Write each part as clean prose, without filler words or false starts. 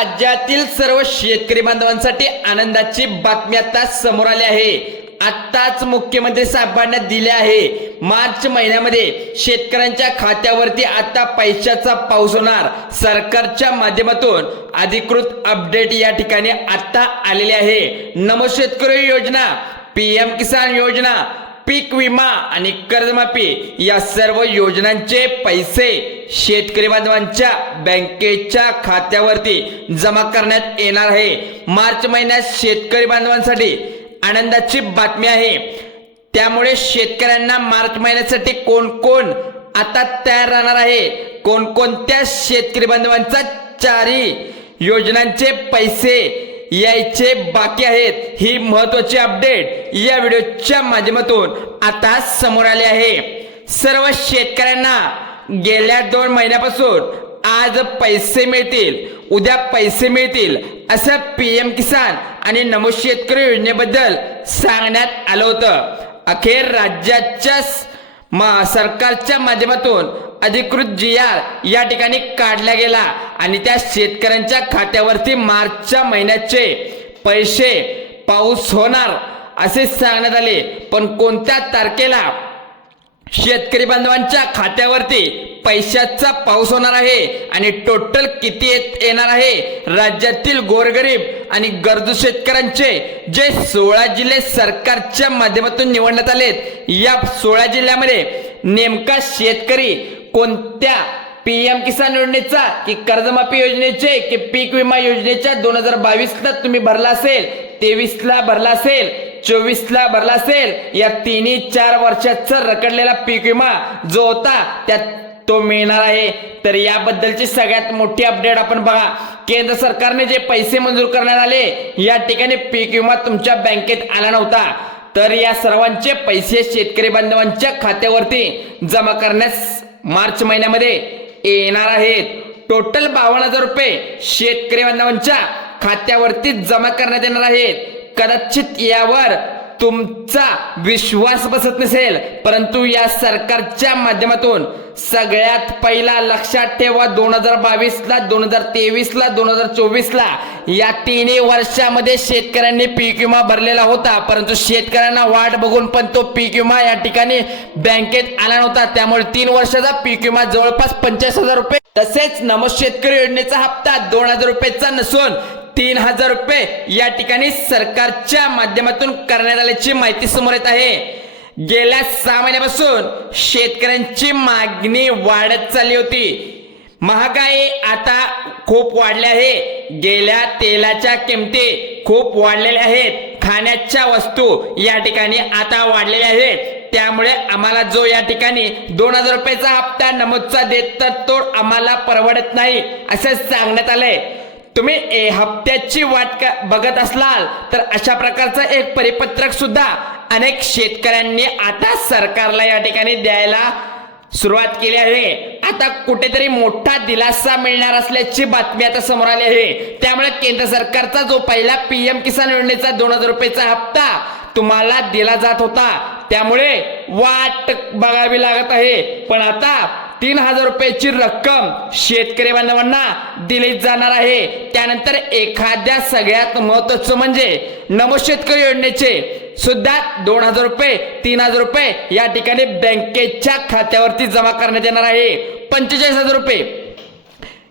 राज्यातील सर्व शेतकरी बांधवांसाठी आनंदाची बातमी आता समोर आली आहे। आत्ताच मुख्यमंत्री साहेबांना दिले आहे। मार्च महिन्यामध्ये शेतकऱ्यांच्या खात्यावरती आता पैशाचा पाऊस होणार। सरकारच्या माध्यमातून अधिकृत अपडेट या ठिकाणी आता आलेली आहे। नमो शेतकरी योजना, पीएम किसान योजना, पीक विमा आणि कर्जमाफी या सर्व योजनांचे पैसे शेतकरी बांधवांच्या बँकेच्या खात्यावरती जमा करण्यात येणार आहे। मार्च महिन्यात शेतकरी बांधवांसाठी आनंदाची बातमी आहे। त्यामुळे शेतकऱ्यांना मार्च महिन्यासाठी कोण कोण आता तयार राहणार आहे, कोणकोणत्या शेतकरी बांधवांचा चारही योजनांचे पैसे यायचे बाकी आहेत, ही महत्त्वाची अपडेट या व्हिडिओच्या माध्यमातून आता समोर आली आहे। सर्व शेतकऱ्यांना गेल्या 2 महिन्यापासून आज पैसे मिळतील, उद्या पैसे मिळतील असं पीएम किसान आणि नमो शेतकरी योजनेबद्दल सांगण्यात आलं होतं। अखेर राज्याच्या सरकारच्या माध्यमातून अधिकृत GR या ठिकाणी काढला गेला आणि त्या शेतकऱ्यांच्या खात्यावरती मार्चच्या महिन्याचे पैसे पाऊस होणार असे सांगण्यात आले। पण कोणत्या तारखेला शेतकरी बांधवांच्या खात्यावरती पैशाचा पाऊस होणार आहे आणि टोटल किती येणार आहे, राज्यातील गोरगरीब आणि गरजू शेतकऱ्यांचे जे 16 जिल्हे सरकारच्या माध्यमातून निवडण्यात आलेत, या 16 जिल्ह्यामध्ये नेमका शेतकरी कोणत्या पीएम किसान योजनेचा की कर्जमाफी योजनेचे की पीक विमा योजनेच्या 2022ला तुम्ही भरला असेल, 23ला भरला असेल, 24ला भरला असेल, या 3-4 वर्षाचा रखडलेला पीक विमा जो होता त्यात तो मिळणार आहे। तर याबद्दलची सगळ्यात मोठी अपडेट आपण बघा। केंद्र सरकारने जे पैसे मंजूर करण्यात आले, या ठिकाणी पीक विमा तुमच्या बँकेत आला नव्हता, तर या सर्वांचे पैसे शेतकरी बांधवांच्या खात्यावरती जमा करण्यास मार्च महिन्यामध्ये येणार आहेत। टोटल 52,000 रुपये शेतकरी बांधवांच्या खात्यावरती जमा करण्यात येणार आहेत। कदाचित यावर तुमचा विश्वास बसत नसेल, परंतु या सरकारच्या माध्यमातून सगळ्यात पहिला लक्षात ठेवा, 2022ला, 2023ला, 2024ला या 3 वर्षामध्ये शेतकऱ्यांनी पीक विमा भरलेला होता, परंतु शेतकऱ्यांना वाट बघून पण तो पीक विमा या ठिकाणी बँकेत आला नव्हता। त्यामुळे 3 वर्षाचा पीक विमा जवळपास 85,000 रुपये, तसेच नमो शेतकरी योजनेचा हप्ता 2,000 रुपयेचा नसून 3,000 रुपये या ठिकाणी सरकारच्या माध्यमातून करण्यात आल्याची माहिती समोर येत आहे। गेल्या 6 महिन्यापासून शेतकऱ्यांची मागणी वाढत चालली होती। महागाई आता खूप वाढली आहे। गेल्या तेलाच्या किमती खूप वाढलेल्या आहेत, खाण्याच्या वस्तू या ठिकाणी आता वाढलेल्या आहेत। त्यामुळे आम्हाला जो या ठिकाणी 2,000 रुपयाचा हप्ता नमूदचा देत, तर तो आम्हाला परवडत नाही असं सांगण्यात आलंय। तुम्ही हप्त्याची वाट बघत असलाल तर अशा प्रकारचं एक परिपत्रक सुद्धा अनेक शेतकऱ्यांनी आता सरकारला या ठिकाणी द्यायला सुरुवात केली आहे। आता कुठेतरी मोठा दिलासा मिळणार असल्याची बातमी आता समोर आली आहे। त्यामुळे केंद्र सरकारचा जो पहिला पीएम किसान योजनेचा 2,000 रुपयाचा हप्ता तुम्हाला दिला जात होता, त्यामुळे वाट बघावी लागत आहे। पण आता 3,000 रुपयाची रक्कम शेतकरी बांधवांना दिली जाणार आहे। त्यानंतर एखाद्या सगळ्यात महत्त्वाचं म्हणजे नमो शेतकरी योजनेचे सुद्धा 2,000 रुपये, 3,000 रुपये या ठिकाणी बँकेच्या खात्यावरती जमा करण्यात येणार आहे। 45,000 रुपये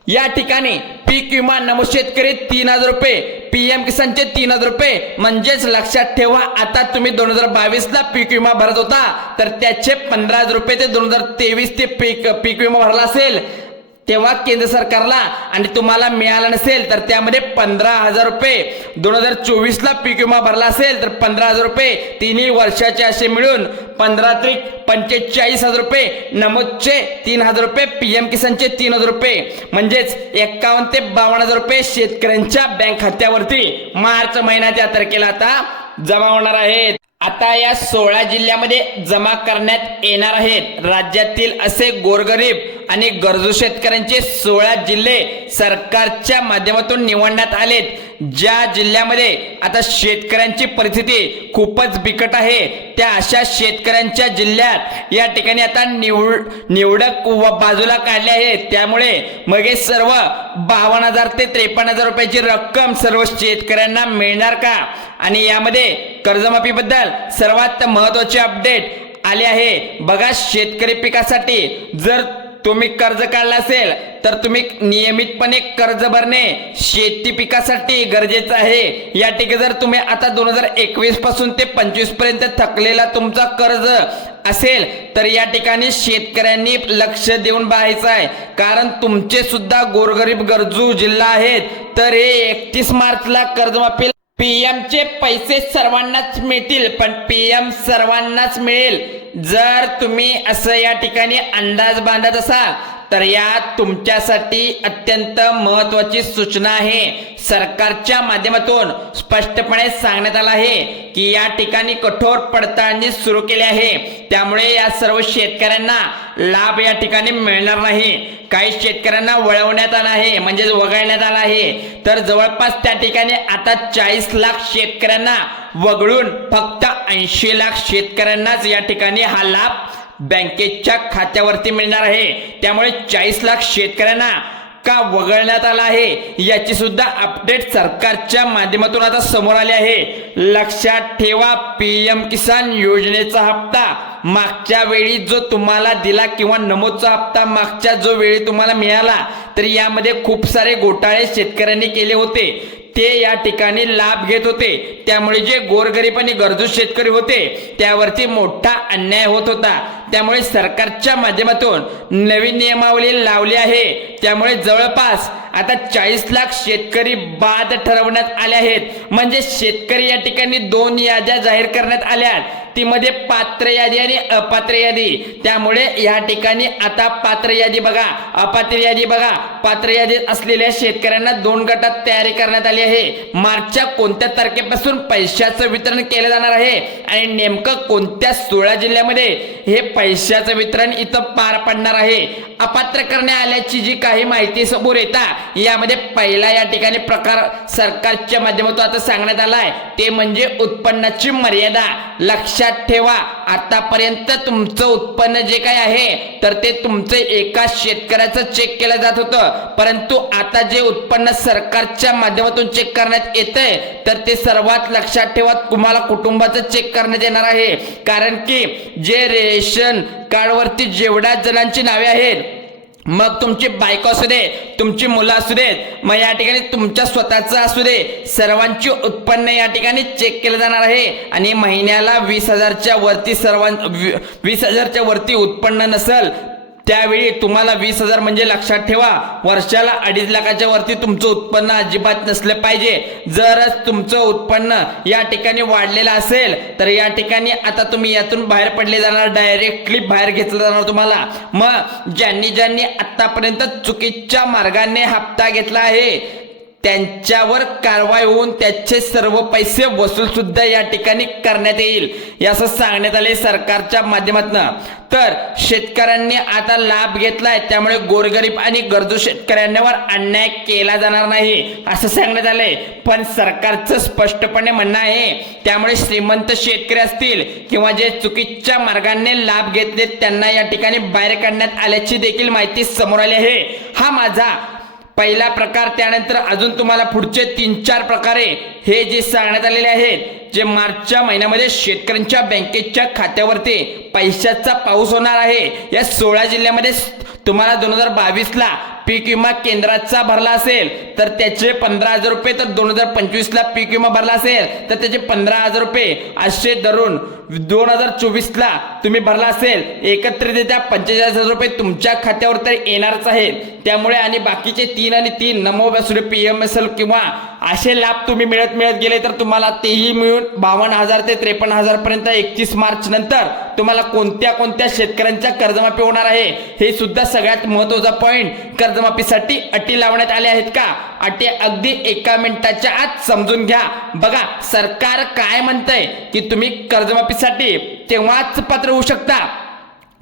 या ठिकाणी पीक विमा नमो शेतकरी 3,000 रुपये, पीएम किसानचे 3,000 रुपये। म्हणजेच लक्षात ठेवा, आता तुम्ही 2022ला पीक विमा भरत होता तर त्याचे 15,000 रुपये ते 2023 ते पीक विमा भरला असेल तेव्हा केंद्र सरकारला आणि तुम्हाला मिळाला नसेल तर त्यामध्ये 15,000 रुपये, 2024ला पीक विमा भरला असेल तर 15,000 रुपये, 3 वर्षाचे असे मिळून 45,000 रुपये, नमूदचे 3,000 रुपये, पीएम किसानचे 3,000 रुपये, म्हणजेच 51,000 ते 52,000 रुपये शेतकऱ्यांच्या बँक खात्यावरती मार्च महिन्याच्या तारखेला आता जमा होणार आहेत। आता या 16 जिल्ह्यामध्ये जमा करण्यात येणार आहेत। राज्यातील असे गोरगरीब आणि गरजू शेतकऱ्यांचे 16 जिल्हे सरकारच्या माध्यमातून निवडण्यात आलेत, ज्या जिल्ह्यामध्ये आता शेतकऱ्यांची परिस्थिती खूपच बिकट आहे त्या अशा शेतकऱ्यांच्या जिल्ह्यात या ठिकाणी आता निवडक बाजूला काढले आहेत। त्यामुळे मग हे सर्व 52,000 ते 53,000 रुपयाची रक्कम सर्व शेतकऱ्यांना मिळणार का? आणि यामध्ये कर्जमाफी बद्दल सर्वात महत्त्वाचे अपडेट आले आहे। बघा, शेतकरी पिकासाठी जर तुम्ही कर्ज काढला असेल तर तुम्ही नियमितपणे कर्ज भरणे शेती पिकासाठी गरजेचं आहे। या ठिकाणी जर तुम्ही आता 2021 पासून ते 25 पर्यंत थकलेला तुमचा कर्ज असेल तर या ठिकाणी शेतकऱ्यांनी लक्ष देऊन पाहायचं आहे, कारण तुमचे सुद्धा गोरगरीब गरजू जिल्हा आहेत। तर हे 31 मार्चला कर्जमाफी पीएम चे पैसे सर्वांनाच मिळतील, पण पीएम सर्वांनाच मिळेल जर तुम्ही असं या ठिकाणी अंदाज बांधत असाल तर यात तुमच्यासाठी अत्यंत महत्त्वाची सूचना आहे। सरकारच्या माध्यमातून स्पष्टपणे सांगण्यात आलं आहे की या ठिकाणी कठोर पडताळणी सुरू केली आहे, त्यामुळे या सर्व शेतकऱ्यांना लाभ या ठिकाणी मिळणार नाही। काही शेतकऱ्यांना वळवण्यात आलं आहे, म्हणजे वगळण्यात आलं आहे। तर जवळपास त्या ठिकाणी आता 40 लाख शेतकऱ्यांना वगळून फक्त 80 लाख शेतकऱ्यांनाच या ठिकाणी हा लाभ बँकेच्या खात्यावरती मिळणार आहे। त्यामुळे 40 लाख शेतकऱ्यांना का वगळण्यात आला आहे याची सुद्धा अपडेट सरकारच्या माध्यमातून आता समोर आले आहे। लक्षात ठेवा, पीएम किसान योजनेचा हप्ता मागच्या वेळी जो तुम्हाला दिला किंवा नमोदचा हप्ता मागच्या जो वेळी तुम्हाला मिळाला तर यामध्ये खूप सारे घोटाळे शेतकऱ्यांनी केले होते, ते या ठिकाणी लाभ घेत होते। त्यामुळे जे गोरगरीब आणि गरजू शेतकरी होते त्यावरती मोठा अन्याय होत होता। त्यामुळे सरकारच्या माध्यमातून नवीन नियमावली लावली आहे। त्यामुळे जवळपास आता 40 लाख शेतकरी बाद ठरवण्यात आले आहेत। म्हणजे शेतकरी या ठिकाणी 2 याद्या जाहीर करण्यात आल्या, ती मध्ये पात्र यादी आणि अपात्र यादी। त्यामुळे या ठिकाणी आता पात्र यादी बघा, अपात्र यादी बघा। पात्र यादीत असलेल्या शेतकऱ्यांना 2 गटात तयारी करण्यात आली आहे। मार्चच्या कोणत्या तारखेपासून पैशाचं वितरण केलं जाणार आहे आणि नेमकं कोणत्या 16 जिल्ह्यामध्ये हे पैशाचं वितरण इथं पार पडणार आहे। अपात्र करण्यात आल्याची जी काही माहिती समोर येतात यामध्ये पहिला या ठिकाणी प्रकार सरकारच्या माध्यमातून आता सांगण्यात आलाय, ते म्हणजे उत्पन्नाची मर्यादा। लक्षात ठेवा, आतापर्यंत तुमचं उत्पन्न जे काही आहे तर ते तुमचं एका शेतकऱ्याचं चेक केलं जात होतं, परंतु आता जे उत्पन्न सरकारच्या माध्यमातून चेक करण्यात येतंय तर ते सर्वात लक्षात ठेवा तुम्हाला कुटुंबाचं चेक करण्यात येणार आहे। कारण की जे रेशन कार्डवरती जेवढ्या जणांची नावे आहेत, मग तुमची बायको असू दे, तुमची मुलं असू देत, मग या ठिकाणी तुमच्या स्वतःचं असू दे, सर्वांची उत्पन्न या ठिकाणी चेक केलं जाणार आहे। आणि महिन्याला 20,000च्या वरती 20,000च्या वरती उत्पन्न नसेल त्यावेळी तुम्हाला 20,000 म्हणजे लक्षात ठेवा वर्षाला 2.5 लाखाच्या वरती तुमचं उत्पन्न अजिबात नसलं पाहिजे। जरच तुमचं उत्पन्न या ठिकाणी वाढलेलं असेल तर या ठिकाणी आता तुम्ही यातून बाहेर पडले जाणार, डायरेक्टली बाहेर घेतलं जाणार तुम्हाला। मग ज्यांनी आतापर्यंत चुकीच्या मार्गाने हप्ता घेतला आहे त्यांच्यावर कारवाई होऊन त्याचे सर्व पैसे वसूल सुद्धा या ठिकाणी करण्यात येईल असं सांगण्यात आले सरकारच्या माध्यमातून। तर शेतकऱ्यांनी आता लाभ घेतलाय, त्यामुळे गोरगरीब आणि गरजू शेतकऱ्यांवर अन्याय केला जाणार नाही असं सांगण्यात आलंय। पण सरकारचं स्पष्टपणे म्हणणं आहे, त्यामुळे श्रीमंत शेतकरी असतील किंवा जे चुकीच्या मार्गाने लाभ घेतले त्यांना या ठिकाणी बाहेर काढण्यात आल्याची देखील माहिती समोर आली आहे। हा माझा पहिला प्रकार। त्यानंतर अजून तुम्हाला पुढचे 3-4 प्रकारे हे जे सांगण्यात आलेले आहेत, जे मार्चच्या महिन्यामध्ये शेतकऱ्यांच्या बँकेच्या खात्यावरती पैशाचा पाऊस होणार आहे। या 16 जिल्ह्यामध्ये तुम्हाला 2022ला पीक विमा केंद्राचा भरला असेल तर त्याचे 15,000 रुपये, तर 2025ला पीक विमा भरला असेल तर त्याचे 15,000 रुपये असे धरून 2024ला तुम्ही भरला असेल एकत्रितरित्या 45,000 रुपये तुमच्या खात्यावर तर येणारच आहे। त्यामुळे आणि बाकीचे 3 आणि 3 नमो बसुरे PMSL किंवा असे लाभ तुम्ही मिळत गेले तर तुम्हाला तेही मिळून 52,000 ते 53,000 पर्यंत 31 मार्च नंतर तुम्हाला कोणत्या शेतकऱ्यांच्या कर्जमाफी होणार आहे हे सुद्धा सगळ्यात महत्त्वाचा पॉइंट। कर्जमाफीसाठी अटी लावण्यात आल्या आहेत का? अटी अगदी 1 मिनिटाच्या आत समजून घ्या। बघा, सरकार काय म्हणतंय की तुम्ही कर्जमाफीसाठी तेव्हाच पात्र होऊ शकता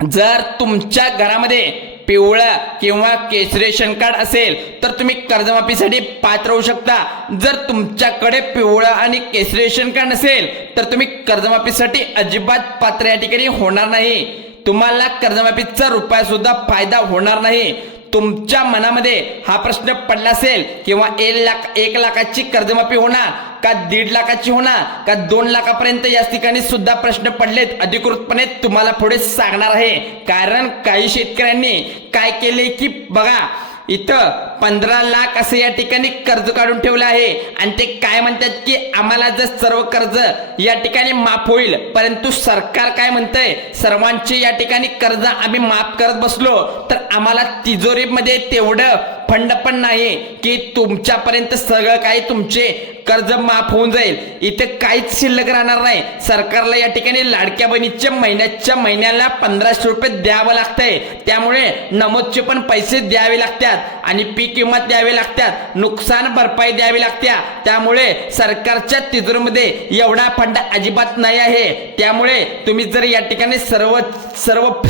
जर तुमच्या घरामध्ये पिवळं किंवा केशरी रेशन कार्ड असेल तर तुम्ही कर्जमाफीसाठी पात्र होऊ शकता। जर तुमच्याकडे पिवळं आणि केशरी रेशन कार्ड नसेल तर तुम्ही कर्जमाफीसाठी अजिबात पात्र या ठिकाणी होणार नाही। तुम्हाला कर्जमाफीचा रुपया सुद्धा फायदा होणार नाही। तुमच्या मनामध्ये हा प्रश्न पडला असेल किंवा 1 लाखाची कर्जमाफी होणार का 1.5 लाखाची होणार का 2 लाखापर्यंत या ठिकाणी सुद्धा प्रश्न पडलेत, अधिकृतपणे तुम्हाला पुढे सांगणार आहे। कारण काही शेतकऱ्यांनी काय केले की बघा इथं 15 लाख असे या ठिकाणी कर्ज काढून ठेवले आहे आणि ते काय म्हणतात की आम्हाला जर सर्व कर्ज या ठिकाणी माफ होईल, परंतु सरकार काय म्हणतंय सर्वांचे या ठिकाणी कर्ज आम्ही माफ करत बसलो तर आम्हाला तिजोरीमध्ये तेवढं फंड पण नाही की तुमच्यापर्यंत सगळं काही तुमचे कर्ज माफ होऊन जाईल। इथे काहीच शिल्लक राहणार नाही। सरकारला या ठिकाणी लाडक्या बहिणीच्या महिन्याला 1500 रुपये द्यावं लागतंय, त्यामुळे नमोदचे पण पैसे द्यावे लागतात आणि पीक विमा द्यावे लागतात, नुकसान भरपाई द्यावी लागते। त्यामुळे सरकारच्या तिजोरीमध्ये एवढा फंड अजिबात नाही आहे। त्यामुळे तुम्ही जर या ठिकाणी सर्व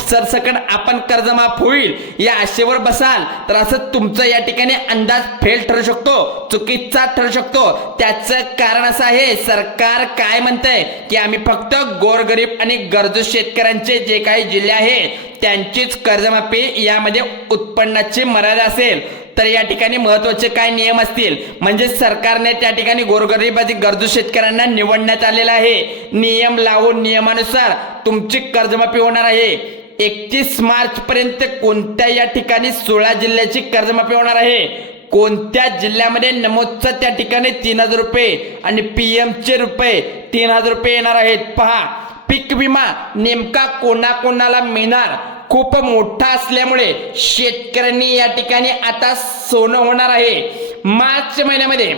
सरसकट आपण कर्ज माफ होईल या आशेवर बसाल तर असं तुमचं या ठिकाणी अंदाज फेल ठरू शकतो, चुकीचा ठरू शकतो। त्याचं कारण असं आहे सरकार काय म्हणतंय की आम्ही फक्त गोरगरीब आणि गरजू शेतकऱ्यांचे जे काही जिल्हे आहेत त्यांचीच कर्जमाफी यामध्ये उत्पन्नाची मर्यादा असेल तर या ठिकाणी महत्त्वाचे काय नियम असतील म्हणजे सरकारने त्या ठिकाणी गोरगरीब आणि गरजू शेतकऱ्यांना निवडण्यात आलेला आहे। नियम लावून नियमानुसार तुमची कर्जमाफी होणार आहे। 31 मार्च पर्यंत कोणत्या या ठिकाणी 16 जिल्ह्याची कर्जमाफी होणार आहे। कोणत्या जिल्ह्यामध्ये नमोदचा त्या ठिकाणी 3000 रुपये आणि PM चे रुपये 3000 रुपये येणार आहेत। पहा पीक विमा नेमका कोणाकोणाला मिळणार खूप मोठा असल्यामुळे शेतकऱ्यांनी या ठिकाणी आता सोनं होणार आहे। मार्च महिन्यामध्ये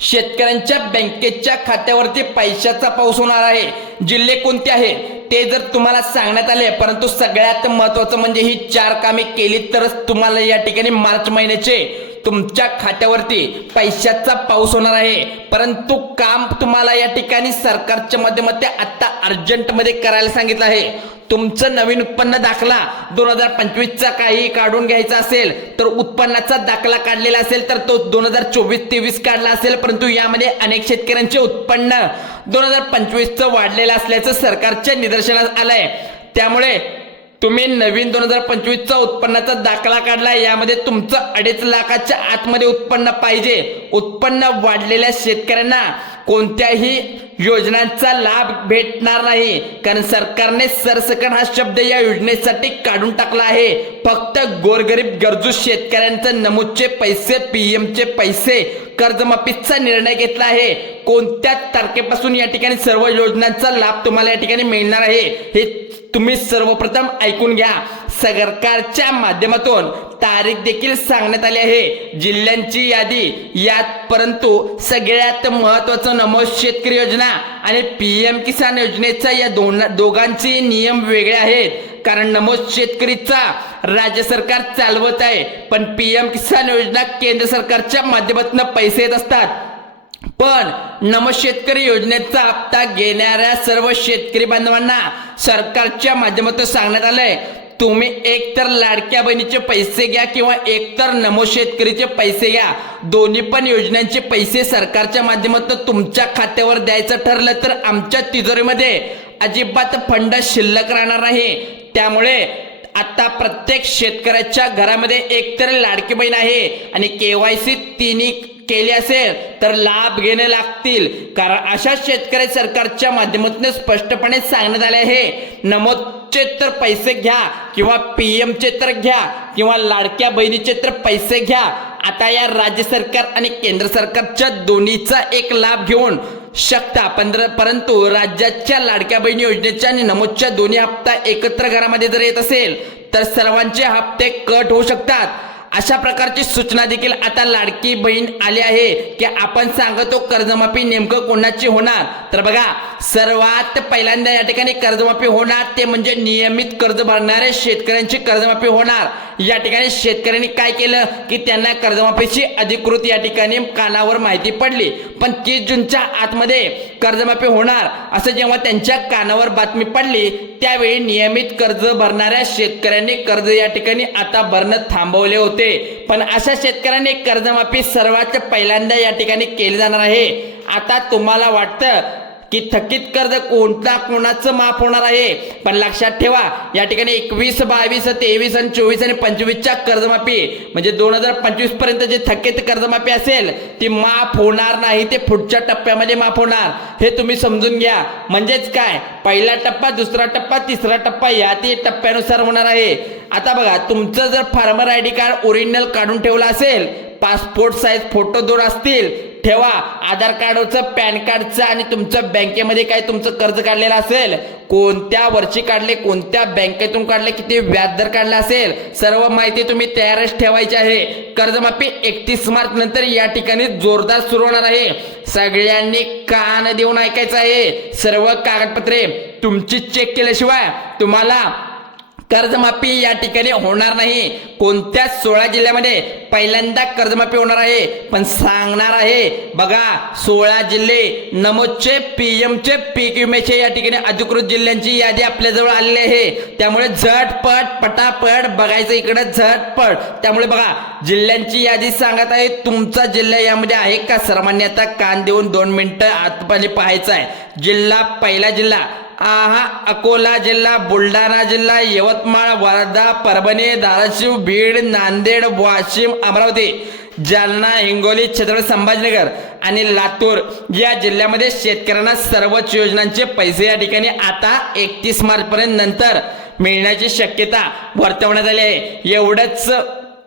शेतकऱ्यांच्या बँकेच्या खात्यावरती पैशाचा पाऊस होणार आहे। जिल्हे कोणते आहेत ते जर तुम्हाला सांगण्यात आले, परंतु सगळ्यात महत्त्वाचं म्हणजे ही 4 कामे केली तरच तुम्हाला या ठिकाणी मार्च महिन्याचे तुमच्या खात्यावरती पैशाचा पाऊस होणार आहे। परंतु काम तुम्हाला या ठिकाणी सरकारच्या माध्यमातून आता अर्जंट मध्ये करायला सांगितलं आहे। तुमचं नवीन उत्पन्न दाखला 2025चा काही काढून घ्यायचा असेल तर उत्पन्नाचा दाखला काढलेला असेल तर तो 2024-23 काढला असेल, परंतु यामध्ये अनेक शेतकऱ्यांचे उत्पन्न 2025चं वाढलेलं असल्याचं सरकारच्या निदर्शनास आलंय। त्यामुळे तुम्ही नवीन 2025चा उत्पन्नाचा दाखला काढला, यामध्ये तुमचं 2.5 लाखाच्या आतमध्ये उत्पन्न पाहिजे। उत्पन्न वाढलेल्या शेतकऱ्यांना कोणत्याही योजनांचा लाभ भेटणार नाही, कारण सरकारने सरसकट हा शब्द या योजनेसाठी काढून टाकला आहे। फक्त गोरगरीब गरजू शेतकऱ्यांचे नमूदचे पैसे, PM चे पैसे, कर्जमाफीचा निर्णय घेतला आहे। कोणत्या तारखेपासून या ठिकाणी सर्व योजनांचा लाभ तुम्हाला या ठिकाणी मिळणार आहे हे तुम्ही सर्वप्रथम ऐकून घ्या। सरकारच्या माध्यमातून तारीख देखील सांगण्यात आली आहे, जिल्ह्यांची यादी यात, परंतु सगळ्यात महत्त्वाचं नमोद शेतकरी योजना आणि PM किसान योजनेचा या दोघांचे नियम वेगळे आहेत। कारण नमोद शेतकरीचा राज्य सरकार चालवत आहे, पण PM किसान योजना केंद्र सरकारच्या माध्यमातून पैसे येत असतात। पण नमोद शेतकरी योजनेचा हप्ता घेणाऱ्या सर्व शेतकरी बांधवांना सरकारच्या माध्यमातून सांगण्यात आलंय तुम्ही एकतर लाडक्या बहिणीचे पैसे घ्या किंवा एकतर नमोद शेतकरीचे पैसे घ्या, दोन्ही पण योजनांचे पैसे सरकारच्या माध्यमातून तुमच्या खात्यावर द्यायचं ठरलं तर आमच्या तिजोरीमध्ये अजिबात फंड शिल्लक राहणार नाही। त्यामुळे आता प्रत्येक शेतकऱ्याच्या घरामध्ये एकतर लाडकी बहीण आहे आणि KYC तिन्ही केले असेल तर लाभ घेणे लागतील, कारण अशा शेतकरी सरकारच्या माध्यमातून स्पष्टपणे सांगण्यात आले आहे नमोदचे तर पैसे घ्या किंवा PM चे तर घ्या किंवा लाडक्या बहिणीचे तर पैसे घ्या। आता या राज्य सरकार आणि केंद्र सरकारच्या दोन्हीचा एक लाभ घेऊन शकता, परंतु राज्याच्या लाडक्या बहिणी योजनेच्या आणि नमोदच्या दोन्ही हप्ता एकत्र घरामध्ये जर येत असेल तर सर्वांचे हप्ते कट होऊ शकतात। अशा प्रकारची सूचना देखील आता लाडकी बहीण आली आहे की आपण सांगतो कर्जमाफी नेमकं कोणाची होणार। तर बघा सर्वात पहिल्यांदा या ठिकाणी कर्जमाफी होणार ते म्हणजे नियमित कर्ज भरणारे शेतकऱ्यांची कर्जमाफी होणार। या ठिकाणी शेतकऱ्यांनी काय केलं की त्यांना कर्जमाफीची अधिकृत या ठिकाणी कानावर माहिती पडली, पण 30 जूनच्या आतमध्ये कर्जमाफी होणार असं जेव्हा त्यांच्या कानावर बातमी पडली त्यावेळी नियमित कर्ज भरणाऱ्या शेतकऱ्यांनी कर्ज या ठिकाणी आता भरणं थांबवले होते। पण अशा शेतकऱ्यांनी कर्जमाफी सर्वात पहिल्यांदा या ठिकाणी केली जाणार आहे। आता तुम्हाला वाटतं की थकीत कर्ज कोणाचं माफ होणार आहे, पण लक्षात ठेवा या ठिकाणी 21, 22, 23 आणि 24 आणि 25च्या कर्जमाफी म्हणजे 2025 पर्यंत जे थकीत कर्जमाफी असेल ती माफ होणार नाही, ते पुढच्या टप्प्यामध्ये माफ होणार, हे तुम्ही समजून घ्या। म्हणजेच काय, पहिला टप्पा, दुसरा टप्पा, तिसरा टप्पा या ती टप्प्यानुसार होणार आहे। आता बघा, तुमचं जर फार्मर आयडी कार्ड ओरिजिनल काढून ठेवलं असेल, पासपोर्ट साईज फोटो 2 असतील ठेवा, आधार कार्डचं, पॅन कार्डचं आणि तुमचं बँकेमध्ये काय तुमचं कर्ज काढलेलं असेल, कोणत्या वर्षी काढले, कोणत्या बँकेतून काढले, किती व्याजदर काढला असेल, सर्व माहिती तुम्ही तयारच ठेवायची आहे। कर्जमाफी 31 मार्च नंतर या ठिकाणी जोरदार सुरू होणार आहे। सगळ्यांनी कान देऊन ऐकायचं आहे। सर्व कागदपत्रे तुमची चेक केल्याशिवाय तुम्हाला कर्जमाफी या ठिकाणी होणार नाही। कोणत्या 16 जिल्ह्यामध्ये पहिल्यांदा कर्जमाफी होणार आहे, पण सांगणार आहे बघा, 16 जिल्हे नमोदचे, पीएमचे, पीक विम्याचे या ठिकाणी अधिकृत जिल्ह्यांची यादी आपल्याजवळ आलेली आहे। त्यामुळे झटपट पटापट बघायचं इकडे झटपट। त्यामुळे बघा, जिल्ह्यांची यादी सांगत आहे, तुमचा जिल्हा यामध्ये आहे का? सर्वांनी आता कान देऊन 2 मिनिटं आतमध्ये पाहायचं आहे। जिल्हा, पहिला जिल्हा अकोला जिल्हा, बुलढाणा जिल्हा, यवतमाळ, वर्धा, परभणी, धाराशिव, बीड, नांदेड, वाशिम, अमरावती, जालना, हिंगोली, छत्रपती संभाजीनगर आणि लातूर या जिल्ह्यामध्ये शेतकऱ्यांना सर्वच योजनांचे पैसे या ठिकाणी आता 31 मार्च पर्यंत नंतर मिळण्याची शक्यता वर्तवण्यात आली आहे। एवढंच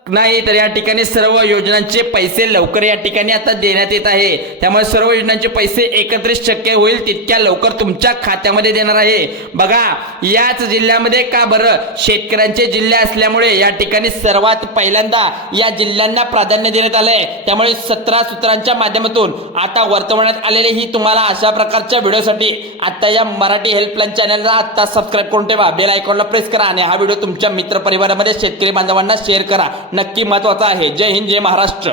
नाही तर या ठिकाणी सर्व योजनांचे पैसे लवकर या ठिकाणी आता देण्यात येत आहे। त्यामुळे सर्व योजनांचे पैसे एकत्रित शक्य होईल तितक्या लवकर तुमच्या खात्यामध्ये देणार आहे। बघा, याच जिल्ह्यामध्ये का बरं, शेतकऱ्यांचे जिल्हे असल्यामुळे या ठिकाणी सर्वात पहिल्यांदा या जिल्ह्यांना प्राधान्य देण्यात आलंय। त्यामुळे 17 सूत्रांच्या माध्यमातून आता वर्तवण्यात आलेले ही तुम्हाला अशा प्रकारच्या व्हिडिओसाठी आता या मराठी हेल्पलाईन चॅनलला आता सबस्क्राईब करून ठेवा, बेल आयकॉनला प्रेस करा आणि हा व्हिडिओ तुमच्या मित्र परिवारामध्ये शेतकरी बांधवांना शेअर करा, नक्की महत्त्वाचा आहे। जय हिंद, जय महाराष्ट्र।